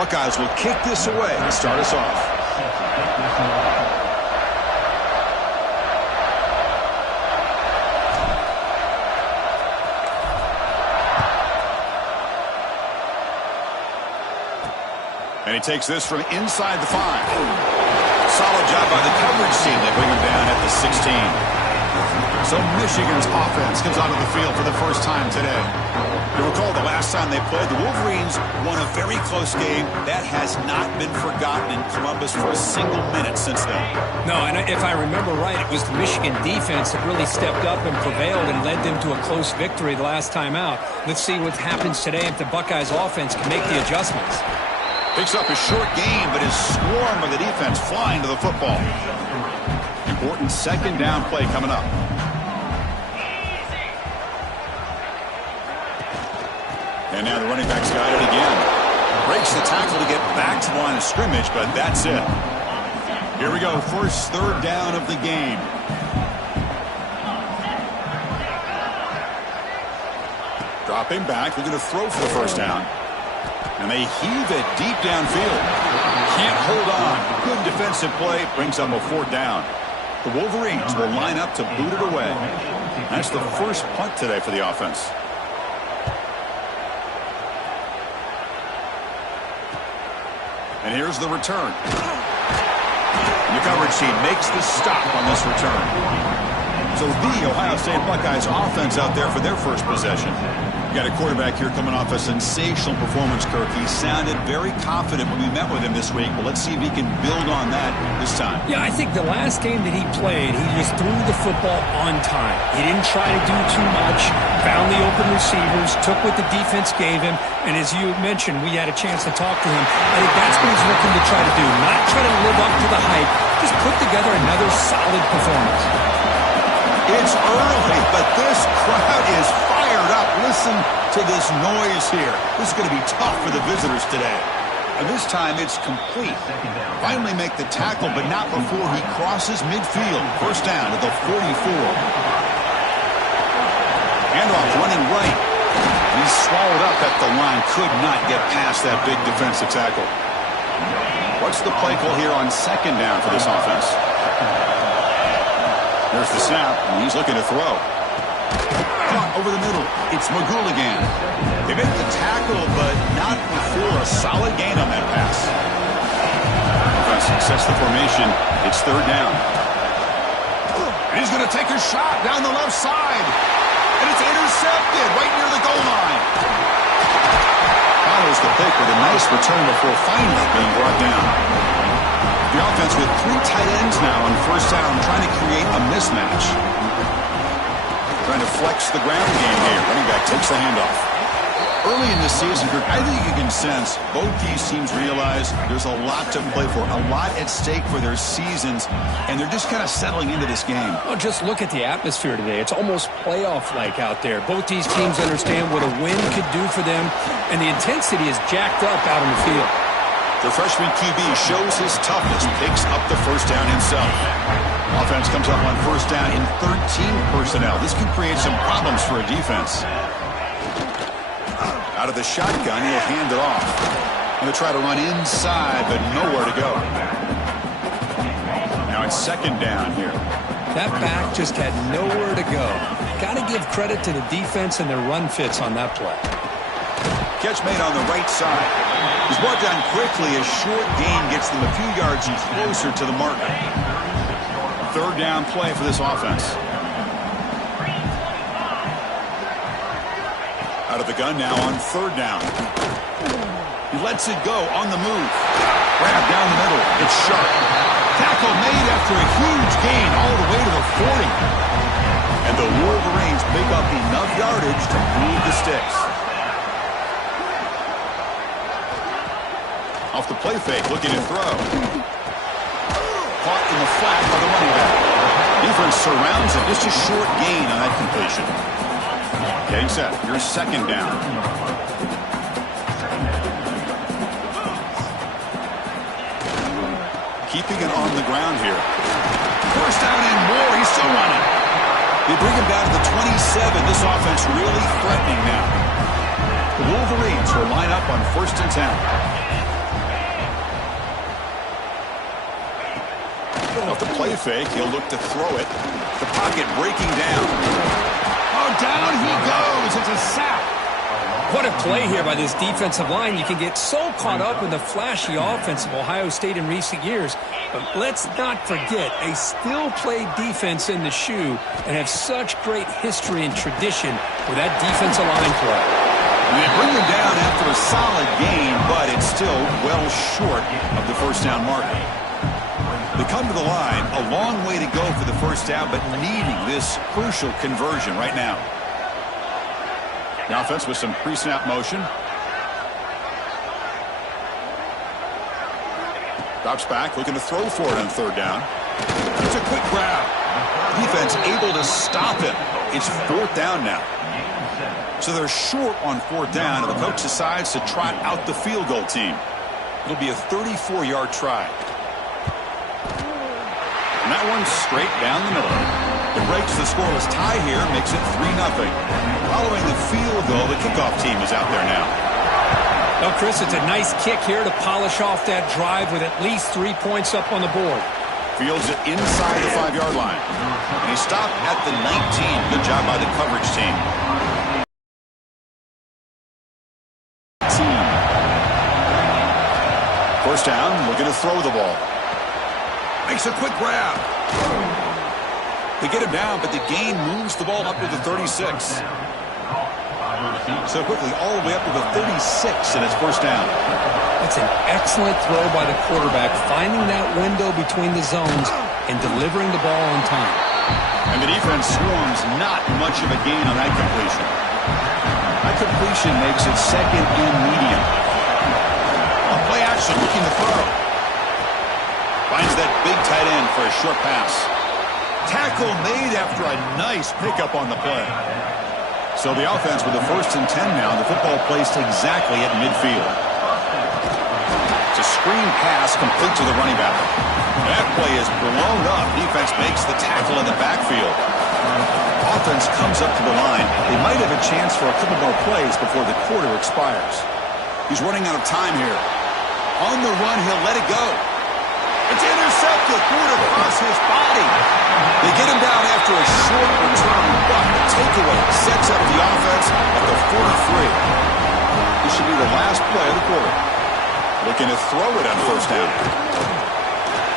Buckeyes will kick this away to start us off. And he takes this from inside the 5. Solid job by the coverage team. They bring him down at the 16. So Michigan's offense comes onto the field for the first time today. You recall the last time they played, the Wolverines won a very close game. That has not been forgotten in Columbus for a single minute since then. No, and if I remember right, it was the Michigan defense that really stepped up and prevailed and led them to a close victory the last time out. Let's see what happens today if the Buckeyes offense can make the adjustments. Picks up a short gain, but is swarmed by the defense flying to the football. Important second down play coming up. And now the running back's got it again. Breaks the tackle to get back to the line of scrimmage, but that's it. Here we go, first third down of the game. Dropping back, they're going to throw for the first down. And they heave it deep downfield. Can't hold on. Good defensive play. Brings up a fourth down. The Wolverines will line up to boot it away. That's the first punt today for the offense. And here's the return. The coverage team makes the stop on this return. So the Ohio State Buckeyes offense out there for their first possession. You got a quarterback here coming off a sensational performance, Kirk. He sounded very confident when we met with him this week. But let's see if he can build on that this time. Yeah, I think the last game that he played, he just threw the football on time. He didn't try to do too much, found the open receivers, took what the defense gave him, and as you mentioned, we had a chance to talk to him. I think that's what he's looking to try to do, not try to live up to the hype, just put together another solid performance. It's early, but this crowd is fired up. Listen to this noise here. This is going to be tough for the visitors today. And this time it's complete. Finally make the tackle, but not before he crosses midfield. First down at the 44. Handoff running right. He's swallowed up at the line. Could not get past that big defensive tackle. What's the play call here on second down for this offense? There's the snap, and he's looking to throw. Caught over the middle. It's McGooligan. They make the tackle, but not before a solid gain on that pass. Offense sets the formation. It's third down. And he's going to take a shot down the left side. And it's intercepted right near the goal line. Follows the pick with a nice return before finally being brought down. The offense with 3 tight ends now on first down, trying to create a mismatch. Trying to flex the ground game here. Running back takes the handoff. Early in the season, I think you can sense both these teams realize there's a lot to play for, a lot at stake for their seasons, and they're just kind of settling into this game. Well, just look at the atmosphere today. It's almost playoff-like out there. Both these teams understand what a win could do for them, and the intensity is jacked up out on the field. The freshman QB shows his toughness, picks up the first down himself. Offense comes up on first down in 13 personnel. This can create some problems for a defense. Out of the shotgun, he'll hand it off. Going to try to run inside, but nowhere to go. Now it's second down here. That back just had nowhere to go. Got to give credit to the defense and their run fits on that play. Catch made on the right side. He's brought down quickly. A short gain gets them a few yards closer to the marker. Third down play for this offense. Out of the gun now on third down. He lets it go on the move. Grab down the middle. It's sharp. Tackle made after a huge gain all the way to the 40. And the Wolverines pick up enough yardage to move the sticks. Off the play fake, looking to throw. Caught in the flat by the running back. Defense surrounds it. Just a short gain on that completion. Getting set. Here's second down. Keeping it on the ground here. First down and more. He's still running. They bring him down to the 27. This offense really threatening now. The Wolverines will line up on 1st and 10. Off the play fake, he'll look to throw it. The pocket breaking down. Oh, down he goes. It's a sack. What a play here by this defensive line. You can get so caught up in the flashy offense of Ohio State in recent years. But let's not forget, they still play defense in the shoe and have such great history and tradition with that defensive line play. They bring him down after a solid game, but it's still well short of the first down marker. They come to the line, a long way to go for the first down, but needing this crucial conversion right now. The offense with some pre-snap motion. Drops back, looking to throw for it on third down. It's a quick grab. Defense able to stop him. It's fourth down now. So they're short on fourth down, and the coach decides to trot out the field goal team. It'll be a 34-yard try. And that one's straight down the middle. It breaks the scoreless tie here, makes it 3-0. Following the field goal, the kickoff team is out there now. Well, Chris, it's a nice kick here to polish off that drive with at least 3 points up on the board. Fields it inside the 5-yard line. And he stopped at the 19. Good job by the coverage team. First down, looking to throw the ball. Makes a quick grab. They get him down, but the gain moves the ball up to the 36. So quickly all the way up to the 36, and it's first down. That's an excellent throw by the quarterback, finding that window between the zones and delivering the ball on time. And the defense swarms not much of a gain on that completion. That completion makes it second and medium. On play action, looking to throw. Finds that big tight end for a short pass. Tackle made after a nice pickup on the play. So the offense with the 1st and 10 now. The football placed exactly at midfield. It's a screen pass complete to the running back. That play is blown up. Defense makes the tackle in the backfield. Offense comes up to the line. They might have a chance for a couple more plays before the quarter expires. He's running out of time here. On the run, he'll let it go. It's intercepted. Threw it across his body. They get him down after a short return, but the takeaway sets up the offense at the 43. This should be the last play of the quarter. Looking to throw it on first down.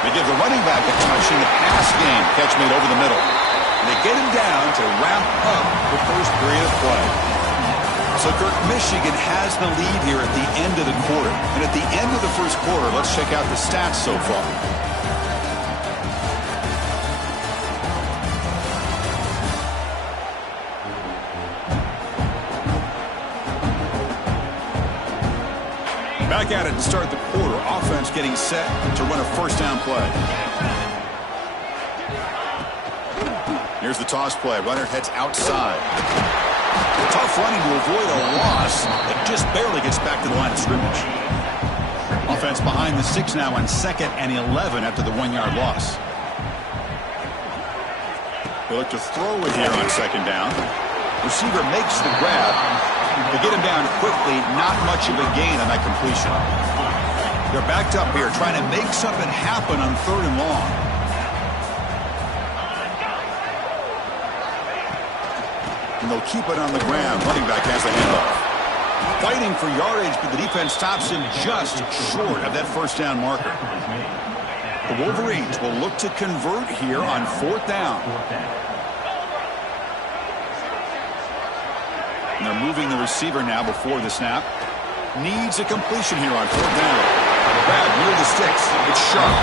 They give the running back a touch in the pass game. Catch made over the middle. And they get him down to wrap up the first period of play. So, Kirk, Michigan has the lead here at the end of the quarter. And at the end of the first quarter, let's check out the stats so far. Back at it to start the quarter. Offense getting set to run a first down play. Here's the toss play. Runner heads outside. Tough running to avoid a loss, but just barely gets back to the line of scrimmage. Offense behind the 6 now on 2nd and 11 after the 1-yard loss. They look to throw it here on 2nd down. Receiver makes the grab. They get him down quickly. Not much of a gain on that completion. They're backed up here trying to make something happen on 3rd and long. And they'll keep it on the ground. Running back has the handoff. Fighting for yardage, but the defense stops him just short of that first down marker. The Wolverines will look to convert here on 4th down. And they're moving the receiver now before the snap. Needs a completion here on 4th down. Grab near the sticks. It's sharp.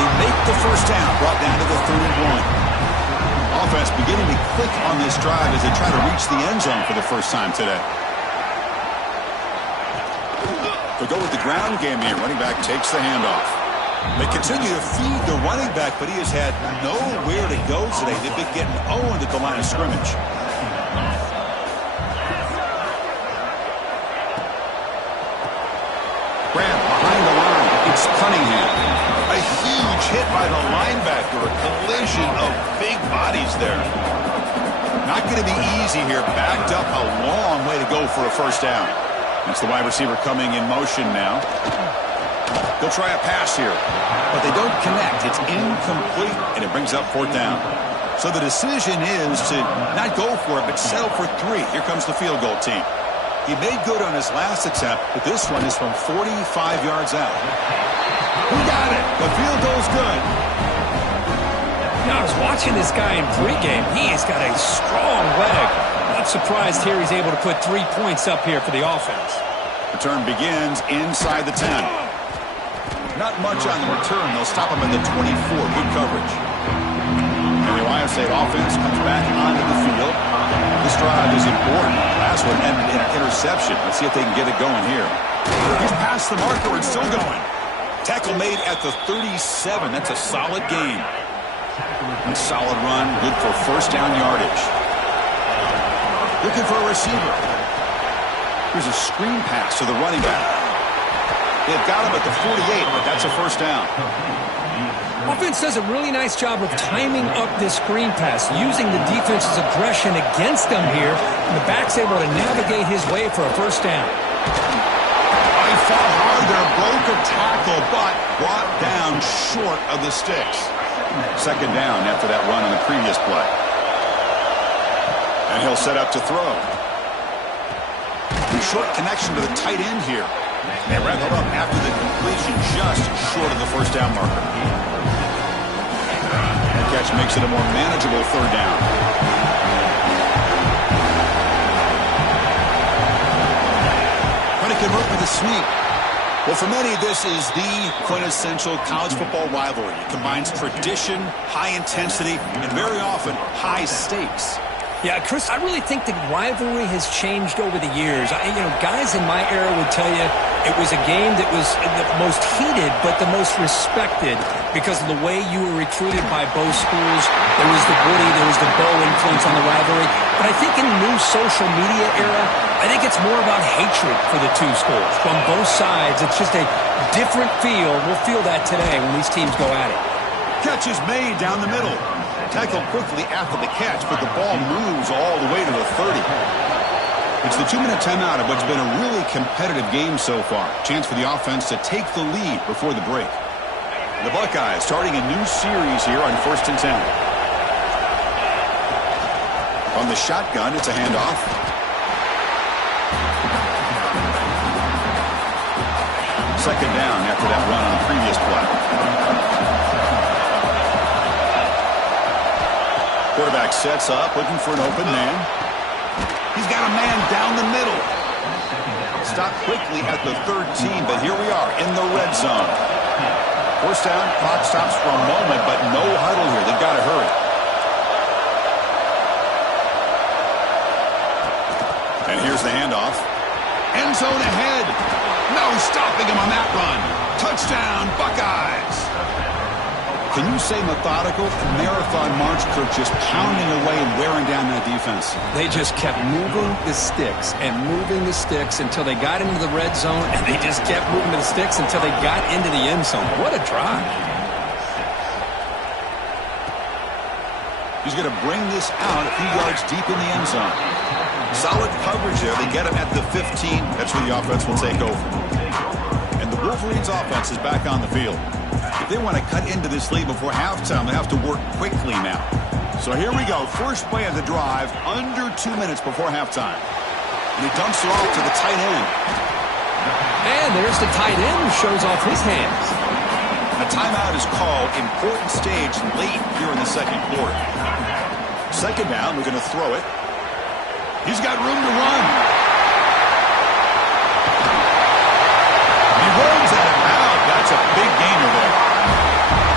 They make the first down, brought down to the 31. Offense beginning to click on this drive as they try to reach the end zone for the first time today. They go with the ground game here. Running back takes the handoff. They continue to feed the running back, but he has had nowhere to go today. They've been getting owned at the line of scrimmage. Grant behind the line. It's Cunningham. A huge hit by the linebacker. A collision of big bodies there. Not going to be easy here. Backed up a long way to go for a first down. That's the wide receiver coming in motion now. They'll try a pass here, but they don't connect. It's incomplete, and it brings up fourth down. So the decision is to not go for it, but settle for 3. Here comes the field goal team. He made good on his last attempt, but this one is from 45 yards out. Who got it? The field goal's good. You know, I was watching this guy in pregame. He has got a strong leg. Not surprised here he's able to put 3 points up here for the offense. Return begins inside the 10. Not much on the return. They'll stop him at the 24. Good coverage. And the Ohio State offense comes back onto the field. This drive is important. Last one ended in an interception. Let's see if they can get it going here. He's past the marker and still going. Tackle made at the 37. That's a solid gain. A solid run. Good for first down yardage. Looking for a receiver. Here's a screen pass to the running back. They've got him at the 48, but that's a first down. Offense does a really nice job of timing up this screen pass, using the defense's aggression against them here, and the back's able to navigate his way for a first down. He fought hard there, broke a tackle, but brought down short of the sticks. Second down after that run on the previous play. And he'll set up to throw. Short connection to the tight end here. They wrap it up after the completion, just short of the first down marker. The catch makes it a more manageable third down. Can work with a sneak. Well, for many, this is the quintessential college football rivalry. It combines tradition, high intensity, and very often high stakes. Yeah, Chris, I really think the rivalry has changed over the years. Guys in my era would tell you it was a game that was the most heated but the most respected because of the way you were recruited by both schools. There was the Woody, there was the Bo influence on the rivalry. But I think in the new social media era, I think it's more about hatred for the two schools. From both sides, it's just a different feel. We'll feel that today when these teams go at it. Catch is made down the middle. Tackled quickly after the catch, but the ball moves all the way to the 30. It's the 2-minute timeout of what's been a really competitive game so far. Chance for the offense to take the lead before the break. The Buckeyes starting a new series here on 1st and 10. On the shotgun, it's a handoff. Second down after that run on the previous play. Quarterback sets up, looking for an open man. He's got a man down the middle. Stopped quickly at the 13, but here we are in the red zone. First down, clock stops for a moment, but no huddle here. They've got to hurry. And here's the handoff. End zone ahead. No stopping him on that run. Touchdown, Buckeyes. Can you say methodical? Marathon march, Kirk, just pounding away and wearing down that defense. They just kept moving the sticks and moving the sticks until they got into the red zone, and they just kept moving the sticks until they got into the end zone. What a drive. He's going to bring this out a few yards deep in the end zone. Solid coverage there. They get him at the 15. That's where the offense will take over. And the Wolverines offense is back on the field. If they want to cut into this lead before halftime, they have to work quickly now. So here we go. First play of the drive, under 2 minutes before halftime. And he dumps it off to the tight end. And there's the tight end who shows off his hands. A timeout is called. Important stage late here in the second quarter. Second down, we're going to throw it. He's got room to run. He runs out of bounds. That's a big gainer there.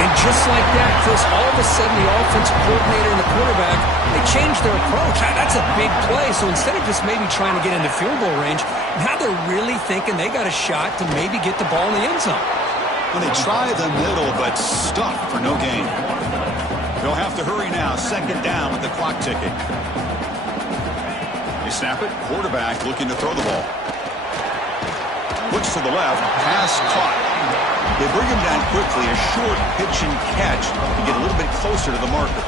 And just like that, Chris, all of a sudden the offensive coordinator and the quarterback, they changed their approach. That's a big play. So instead of just maybe trying to get into field goal range, now they're really thinking they got a shot to maybe get the ball in the end zone. When they try the middle, but stuck for no gain. They'll have to hurry now. Second down with the clock ticking. They snap it. Quarterback looking to throw the ball. Looks to the left. Pass caught. They bring him down quickly. A short pitch and catch to get a little bit closer to the marker.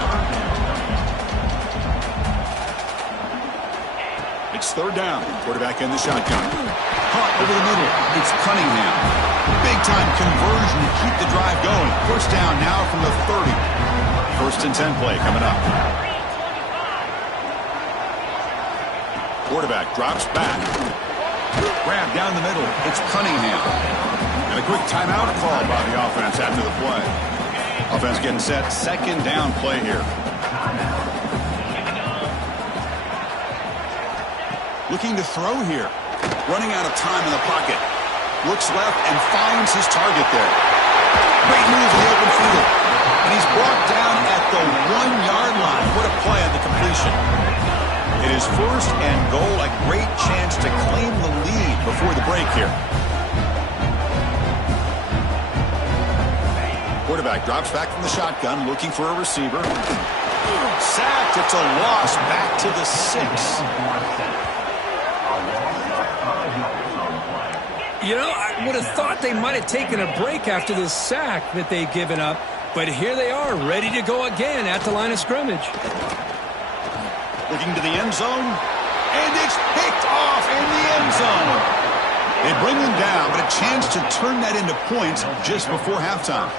It's It's third down. Quarterback in the shotgun. Caught over the middle. It's Cunningham. Big-time conversion to keep the drive going. First down now from the 30. First and 10 play coming up. Quarterback drops back. Grab down the middle. It's Cunningham. And a quick timeout call by the offense after the play. Offense getting set. Second down play here. Looking to throw here. Running out of time in the pocket. Looks left and finds his target there. Great move in the open field. And he's brought down at the 1-yard line. What a play on the completion. It is first and goal. A great chance to claim the lead before the break here. Quarterback drops back from the shotgun, looking for a receiver. Sacked. It's a loss. Back to the 6. You know, I would have thought they might have taken a break after the sack that they'd given up. But here they are, ready to go again at the line of scrimmage. Looking to the end zone. And it's picked off in the end zone. They bring him down, but a chance to turn that into points just before halftime.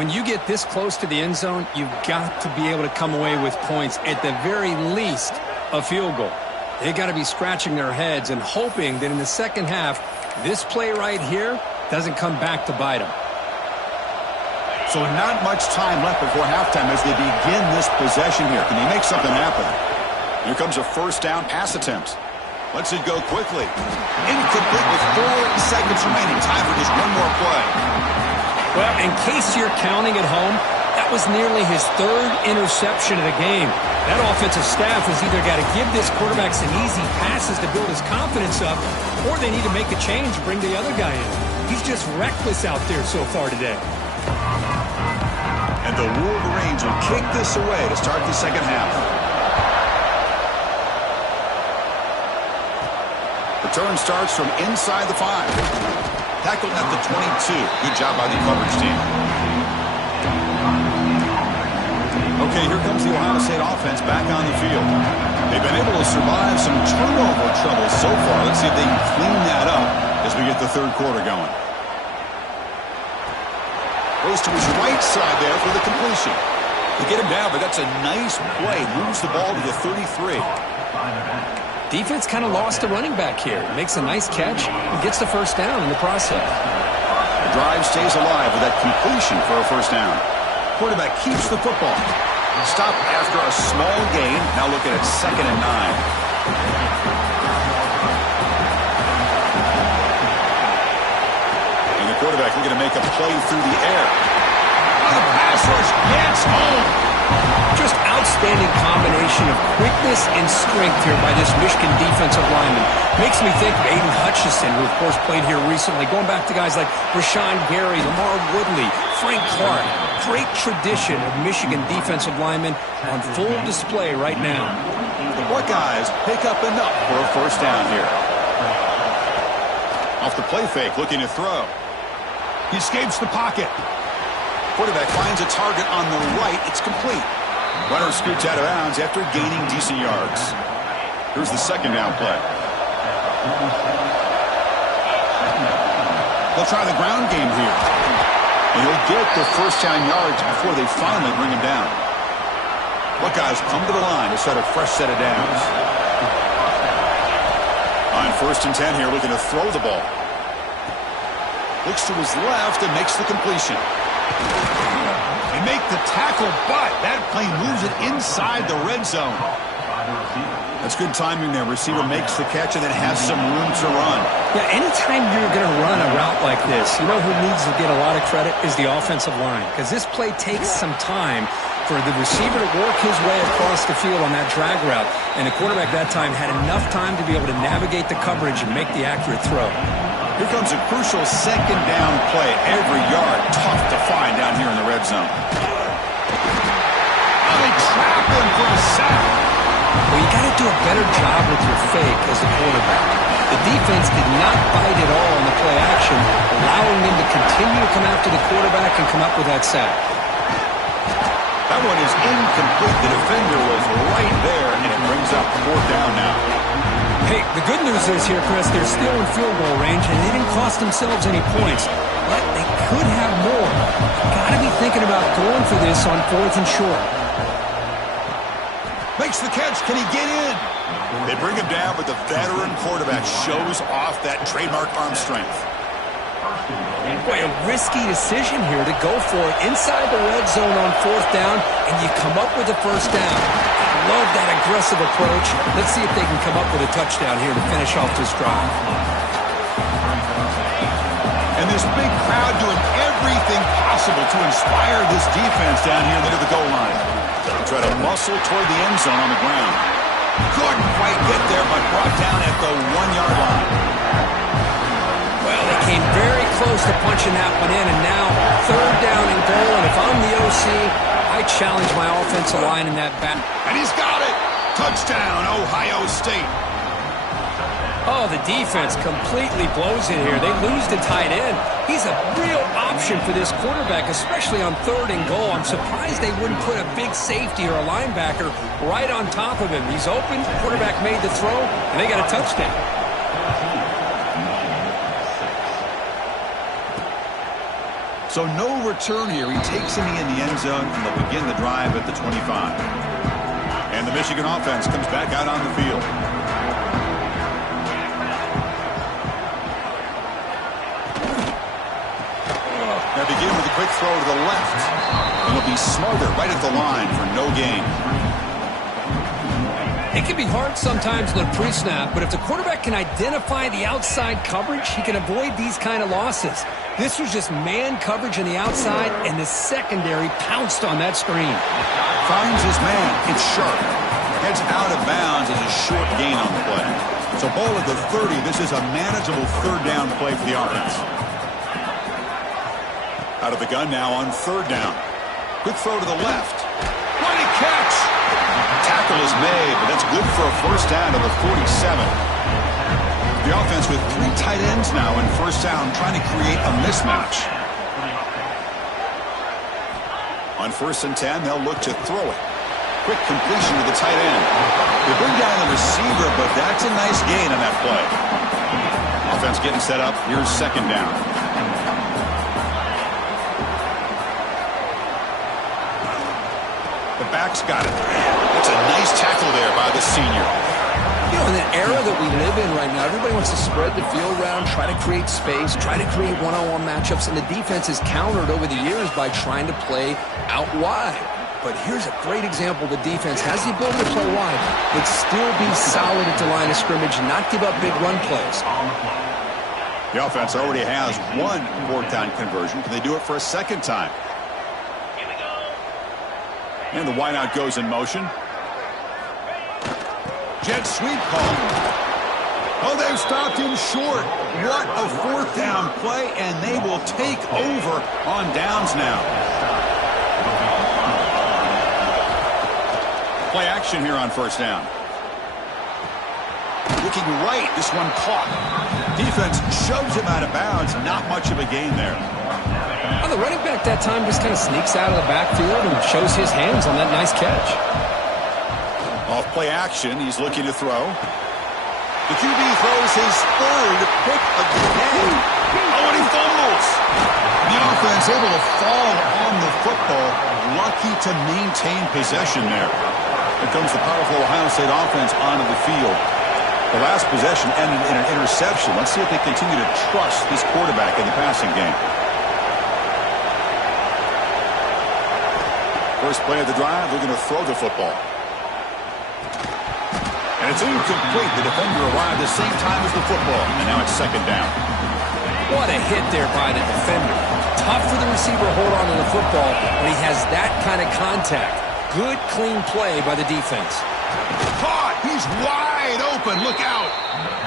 When you get this close to the end zone, you've got to be able to come away with points, at the very least, a field goal. They've got to be scratching their heads and hoping that in the second half, this play right here doesn't come back to bite them. So not much time left before halftime as they begin this possession here. Can they make something happen? Here comes a first down pass attempt. Lets it go quickly. Incomplete with 4 seconds remaining. Time for just one more play. Well, in case you're counting at home, that was nearly his 3rd interception of the game. That offensive staff has either got to give this quarterback some easy passes to build his confidence up, or they need to make a change, bring the other guy in. He's just reckless out there so far today. And the Wolverines will kick this away to start the second half. Return starts from inside the 5. Tackled at the 22. Good job by the coverage team. Okay, here comes the Ohio State offense back on the field. They've been able to survive some turnover trouble so far. Let's see if they can clean that up as we get the third quarter going. Goes to his right side there for the completion. They get him down, but that's a nice play. Moves the ball to the 33. Defense kind of lost a running back here. Makes a nice catch and gets the first down in the process. The drive stays alive with that completion for a first down. Quarterback keeps the football. Stopped after a small gain. Now looking at 2nd and 9. And the quarterback looking to make a play through the air. The pass rush gets home. Just outstanding combination of quickness and strength here by this Michigan defensive lineman. Makes me think of Aiden Hutchinson, who of course played here recently. Going back to guys like Rashawn Gary, Lamar Woodley, Frank Clark. Great tradition of Michigan defensive linemen on full display right now. The Buckeyes pick up enough for a first down here. Off the play fake, looking to throw. He escapes the pocket. Quarterback finds a target on the right. It's complete. Runner scoots out of bounds after gaining decent yards. Here's the second down play. They'll try the ground game here. And he'll get the first down yards before they finally bring him down. Buckeyes come to the line to set a fresh set of downs. On 1st and 10 here, looking to throw the ball. Looks to his left and makes the completion. They make the tackle, but that play moves it inside the red zone. That's good timing there. Receiver makes the catch and then has some room to run. Yeah, anytime you're going to run a route like this, you know who needs to get a lot of credit is the offensive line, because this play takes some time for the receiver to work his way across the field on that drag route, and the quarterback that time had enough time to be able to navigate the coverage and make the accurate throw. Here comes a crucial second down play. Every yard tough to find down here in the red zone. Oh, they trap him for a sack. Well, you got to do a better job with your fake as a quarterback. The defense did not bite at all in the play action, allowing them to continue to come after the quarterback and come up with that sack. That one is incomplete. The defender was right there, and it brings up 4th down now. Hey, the good news is here, Chris, they're still in field goal range, and they didn't cost themselves any points. But they could have more. Got to be thinking about going for this on 4th and short. Makes the catch. Can he get in? They bring him down, but the veteran quarterback shows off that trademark arm strength. Boy, a risky decision here to go for it inside the red zone on 4th down, and you come up with a first down. Love that aggressive approach. Let's see if they can come up with a touchdown here to finish off this drive. And this big crowd doing everything possible to inspire this defense down here near the goal line. Try to muscle toward the end zone on the ground. Couldn't quite get there, but brought down at the 1-yard line. Well, they came very close to punching that one in, and now 3rd down and goal. And if I'm the OC, I challenge my offensive line in that back. And he's got it. Touchdown, Ohio State. Oh, the defense completely blows it here. They lose the tight end. He's a real option for this quarterback, especially on 3rd and goal. I'm surprised they wouldn't put a big safety or a linebacker right on top of him. He's open, quarterback made the throw, and they got a touchdown. So no return here. He takes him in the end zone, and they'll begin the drive at the 25. And the Michigan offense comes back out on the field. Now begin with a quick throw to the left. And it'll be Smarter right at the line for no gain. It can be hard sometimes in the pre-snap, but if the quarterback can identify the outside coverage, he can avoid these kind of losses. This was just man coverage on the outside, and the secondary pounced on that screen. Finds his man. It's sharp. Heads out of bounds as a short gain on the play. So ball at the 30. This is a manageable 3rd down play for the offense. Out of the gun now on 3rd down. Quick throw to the left. What a catch! Tackle is made, but that's good for a first down to the 47. The offense with 3 tight ends now in first down, trying to create a mismatch. On 1st and 10, they'll look to throw it. Quick completion to the tight end. They bring down the receiver, but that's a nice gain on that play. Offense getting set up. Here's 2nd down. The back's got it. That's a nice tackle there by the senior. You know, in the era that we live in right now, everybody wants to spread the field around, try to create space, try to create one-on-one matchups, and the defense has countered over the years by trying to play out wide. But here's a great example. The defense has the ability to play wide, but still be solid at the line of scrimmage, not give up big run plays. The offense already has 1 4th down conversion. Can they do it for a 2nd time? And the wideout goes in motion. Jet sweep call. Oh, they've stopped him short. What a 4th down play, and they will take over on downs now. Play action here on 1st down. Looking right, this one caught. Defense shoves him out of bounds. Not much of a gain there. Well, the running back that time just kind of sneaks out of the backfield and shows his hands on that nice catch. Off play action, he's looking to throw. The QB throws his 3rd pick of the day. Oh, and he fumbles. The offense able to fall on the football. Lucky to maintain possession there. Here comes the powerful Ohio State offense onto the field. The last possession ended in an interception. Let's see if they continue to trust this quarterback in the passing game. First play of the drive, they're going to throw the football. And it's incomplete. The defender arrived the same time as the football. And now it's 2nd down. What a hit there by the defender. Tough for the receiver to hold on to the football when he has that kind of contact. Good, clean play by the defense. Caught! He's wide open. Look out.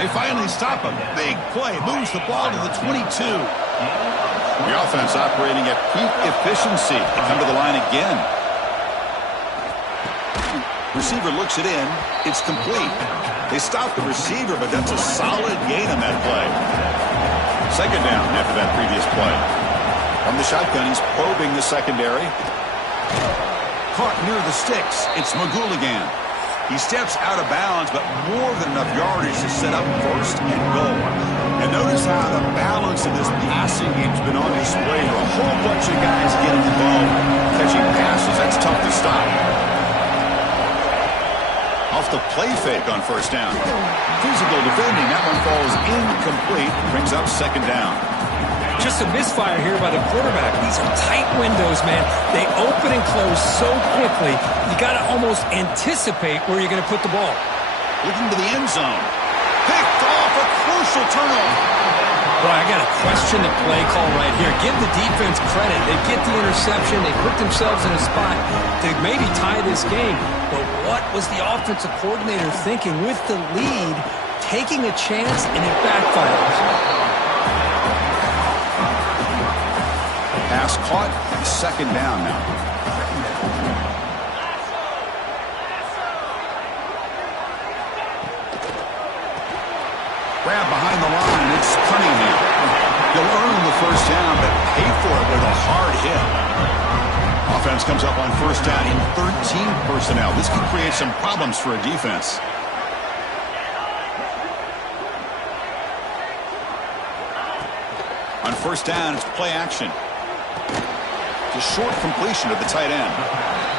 They finally stop him. Big play. Moves the ball to the 22. The offense operating at peak efficiency. They come to the line again. Receiver looks it in. It's complete. They stop the receiver, but that's a solid gain on that play. 2nd down after that previous play. From the shotgun, he's probing the secondary. Caught near the sticks. It's McGooligan. He steps out of bounds, but more than enough yardage to set up first and goal. And notice how the balance of this passing game's been on display here. A whole bunch of guys getting involved, catching passes. That's tough to stop. Off the play fake on first down. Physical defending. That one falls incomplete. Brings up second down. Just a misfire here by the quarterback. These are tight windows, man. They open and close so quickly. You got to almost anticipate where you're going to put the ball. Looking to the end zone. Picked off, a crucial turnover. Boy, I got to question the play call right here. Give the defense credit. They get the interception. They put themselves in a spot to maybe tie this game. But what was the offensive coordinator thinking with the lead, taking a chance, and it backfires? Pass caught, second down now. Grab behind the line, it's Cunningham. He'll earn the first down, but pay for it with a hard hit. Offense comes up on first down in 13 personnel. This can create some problems for a defense. On first down, it's play action. A short completion of the tight end.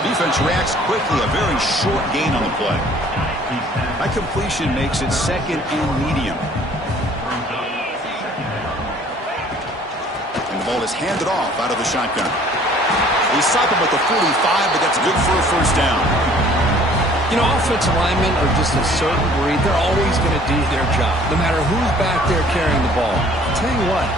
Defense reacts quickly, a very short gain on the play. That completion makes it second and medium. And the ball is handed off out of the shotgun. They stop him at the 45, but that's good for a first down. You know, offensive linemen are just a certain breed. They're always going to do their job, no matter who's back there carrying the ball. I'll tell you what.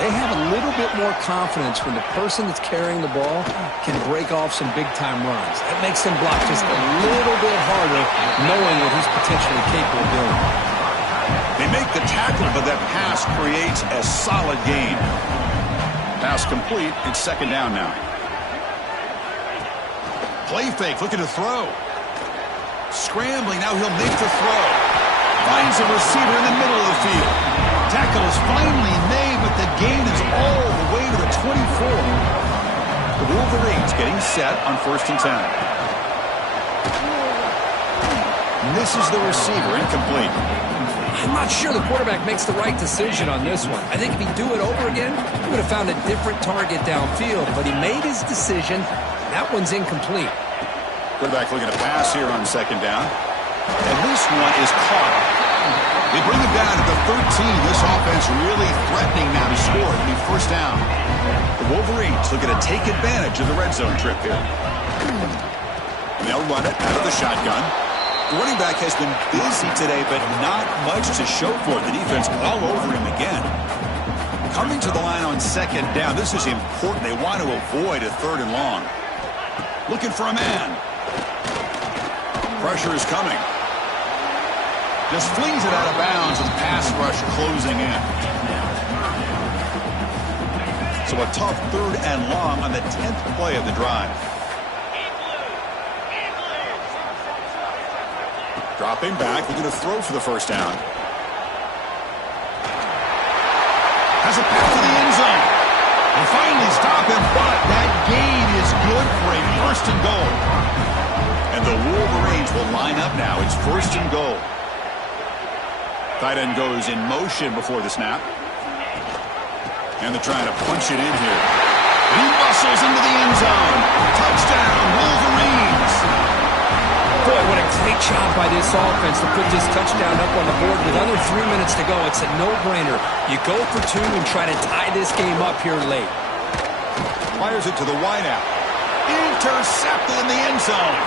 They have a little bit more confidence when the person that's carrying the ball can break off some big-time runs. That makes them block just a little bit harder, knowing what he's potentially capable of doing. They make the tackle, but that pass creates a solid gain. Pass complete. It's second down now. Play fake, looking to throw. Scrambling, now he'll make the throw. Finds a receiver in the middle of the field. Tackle is finally made, but the gain is all the way to the 24. The Wolverines getting set on first and 10. Misses the receiver, incomplete. I'm not sure the quarterback makes the right decision on this one. I think if he'd do it over again, he would have found a different target downfield, but he made his decision. That one's incomplete. Quarterback looking to pass here on second down. And this one is caught. They bring him down at the 13. This offense really threatening now to score. It'll be first down. The Wolverines looking to take advantage of the red zone trip here. And they'll run it out of the shotgun. The running back has been busy today, but not much to show for it. The defense all over him again. Coming to the line on second down. This is important. They want to avoid a third and long. Looking for a man. Pressure is coming. Just flings it out of bounds with pass rush closing in. So a tough third and long on the 10th play of the drive. Dropping back, looking to throw for the first down. Has a pass to the end zone. And finally stop him, but that gain is good for a first and goal. And the Wolverines will line up now. It's first and goal. Tight end goes in motion before the snap. And they're trying to punch it in here. He muscles into the end zone. Touchdown, Wolverines. Boy, what a great job by this offense to put this touchdown up on the board with under 3 minutes to go. It's a no-brainer. You go for two and try to tie this game up here late. Fires it to the wideout. Intercepted in the end zone.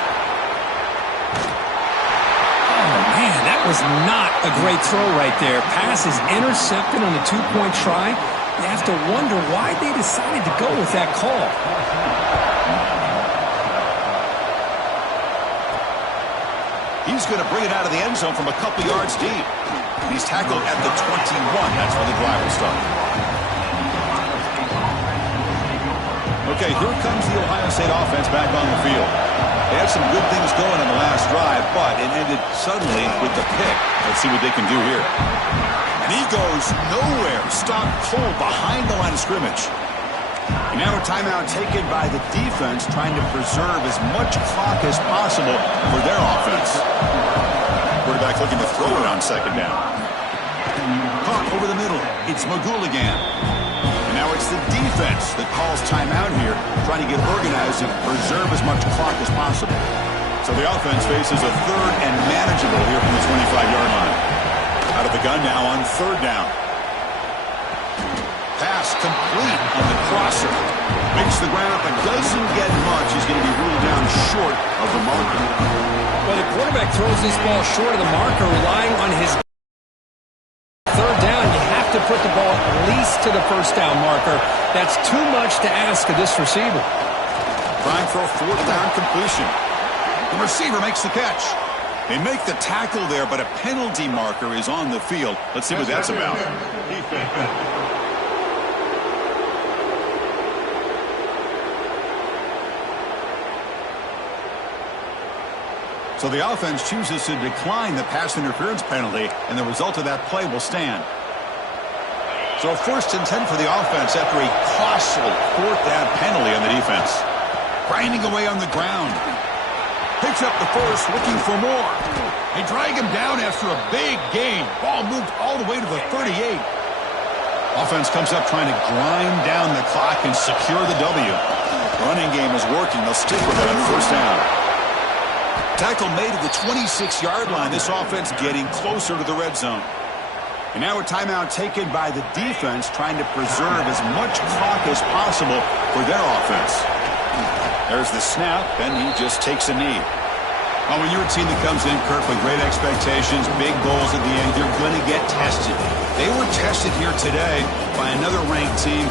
Man, that was not a great throw right there. Pass is intercepted on the two-point try. You have to wonder why they decided to go with that call. He's going to bring it out of the end zone from a couple yards deep. He's tackled at the 21. That's where the drive will start. Okay, here comes the Ohio State offense back on the field. They had some good things going on the last drive, but it ended suddenly with the pick. Let's see what they can do here. And he goes nowhere. Stopped cold behind the line of scrimmage. And now a timeout taken by the defense, trying to preserve as much clock as possible for their offense. Quarterback looking to throw it on second down. Caught over the middle. It's Magouligan. And now it's the defense that calls timeout here, trying to get organized and preserve as much clock as possible. So the offense faces a third and manageable here from the 25-yard line. Out of the gun now on third down. Pass complete on the crosser. Makes the ground, but doesn't get much. He's going to be ruled down short of the marker. Well, the quarterback throws this ball short of the marker, relying on his third down. You have to put the ball at least to the first down marker. That's too much to ask of this receiver. Trying for a fourth down completion. The receiver makes the catch. They make the tackle there, but a penalty marker is on the field. Let's see what that's about. So the offense chooses to decline the pass interference penalty, and the result of that play will stand. So 1st and 10 for the offense after a costly fourth down penalty on the defense. Grinding away on the ground. Picks up the first, looking for more. They drag him down after a big gain. Ball moved all the way to the 38. Offense comes up trying to grind down the clock and secure the W. Running game is working. They'll stick with it on first down. Tackle made at the 26-yard line. This offense getting closer to the red zone. And now a timeout taken by the defense, trying to preserve as much clock as possible for their offense. There's the snap, and he just takes a knee. Well, when you're a team that comes in, Kirk, with great expectations, big goals at the end, you're going to get tested. They were tested here today by another ranked team.